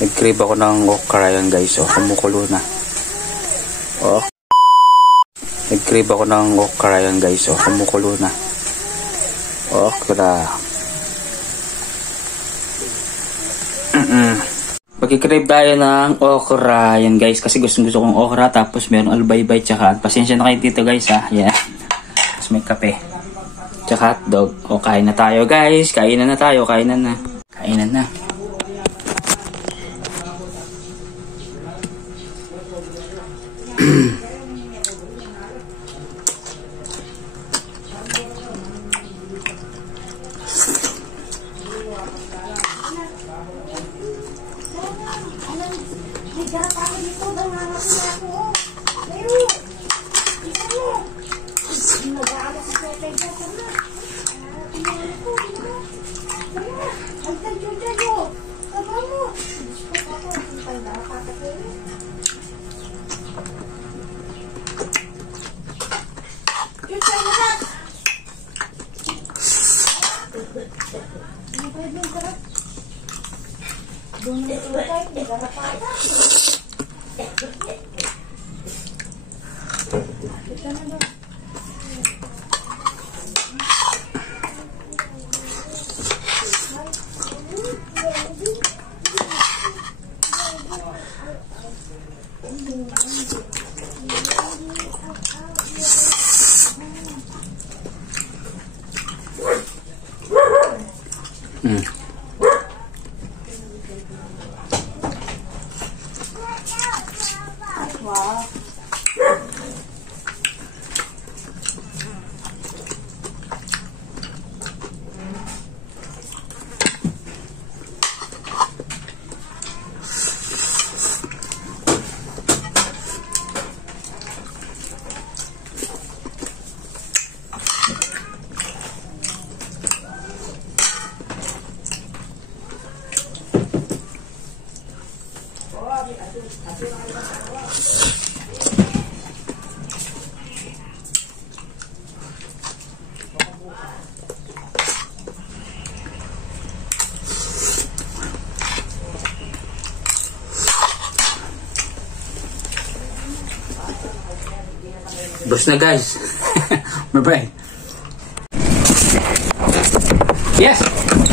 Nag-crave ako ng okra yan guys. Oh, kumukulo na. Oh. Nag-crave ako ng okra yan guys. Oh, kumukulo na. Okra. Pag-crave tayo ng okra yan guys. Kasi gusto kong okra. Tapos meron albaybay tsaka. Pasensya na kayo dito guys ha. Yan. Tapos may kape. Tsaka hotdog. O kain na tayo guys. Kainan na tayo. Kainan na. Kainan na. Wow. Bus na guys. Bye-bye. Yes!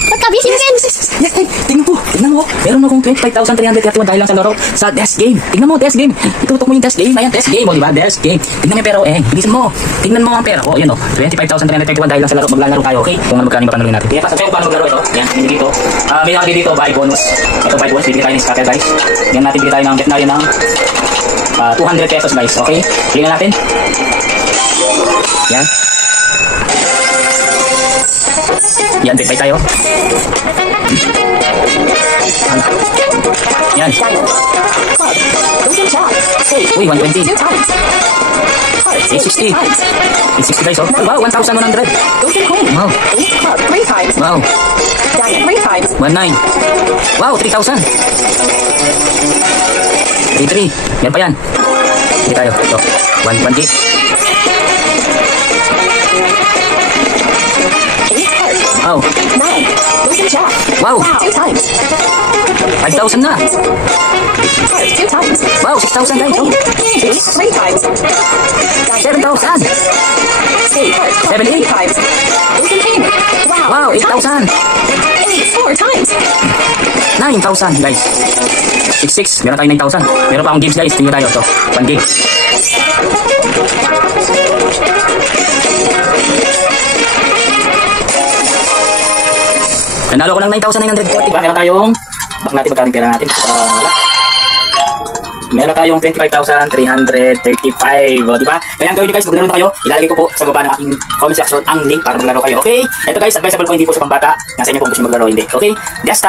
Ba't ka busy again? Yes, hey, tingnan mo. Meron akong 25,331 dahil lang sa laro sa desk game. Tingnan mo, desk game. Itutok mo yung desk game. Ayan, desk game. O, diba? Desk game. Tingnan mo yung pera. Bilisan mo. Tingnan mo ang pera. O, yun o. 25,331 dahil lang sa laro. Maglalaro tayo, okay? Kung ano magkano yung panalunin natin. Kaya pa, sabihin ko paano maglaro ito. Yan, hindi dito. May nakabili dito, buy bonus. Ito, buy bonus. Bibili tayo ng scatter, guys. Yan natin, bibili tayo ng get na yun ng 200 pesos, guys. Okay? Tingnan natin. Yan. Yan, bigay tayo. Yan. Uy, 120. 860. 860 guys, oh. Wow, 1,100. Wow. 3 times. Wow. 3 times. 19. Wow, 3,000. 33. Yan pa yan. Hindi tayo. Ito. 120. Wow. 9. Wow. 2 times. 5,000 na. 2 times. Wow, 6,000 guys. Oh. 3 times. 7,000. 7 times. Wow, 8,000. 4 times. 9,000 guys. 66. Meron tayo 9,000. Meron pa akong games guys. Tingnan tayo. Ito. 1 game. Nanalo ko ng 9,940. Meron tayong bak natin magkano pera natin. Meron tayong 25,335. O, diba? Kaya ang gawin nyo guys, maglaro tayo. Ilalagay ko po sa baba ng aking comment section ang link para maglaro kayo. Okay? Ito guys, advisable po hindi po sa pambata. Nasa inyo kung gusto maglaro hindi. Okay? Just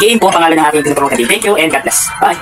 game po ang pangalan ng aking tinutulong natin. Thank you and God bless. Bye!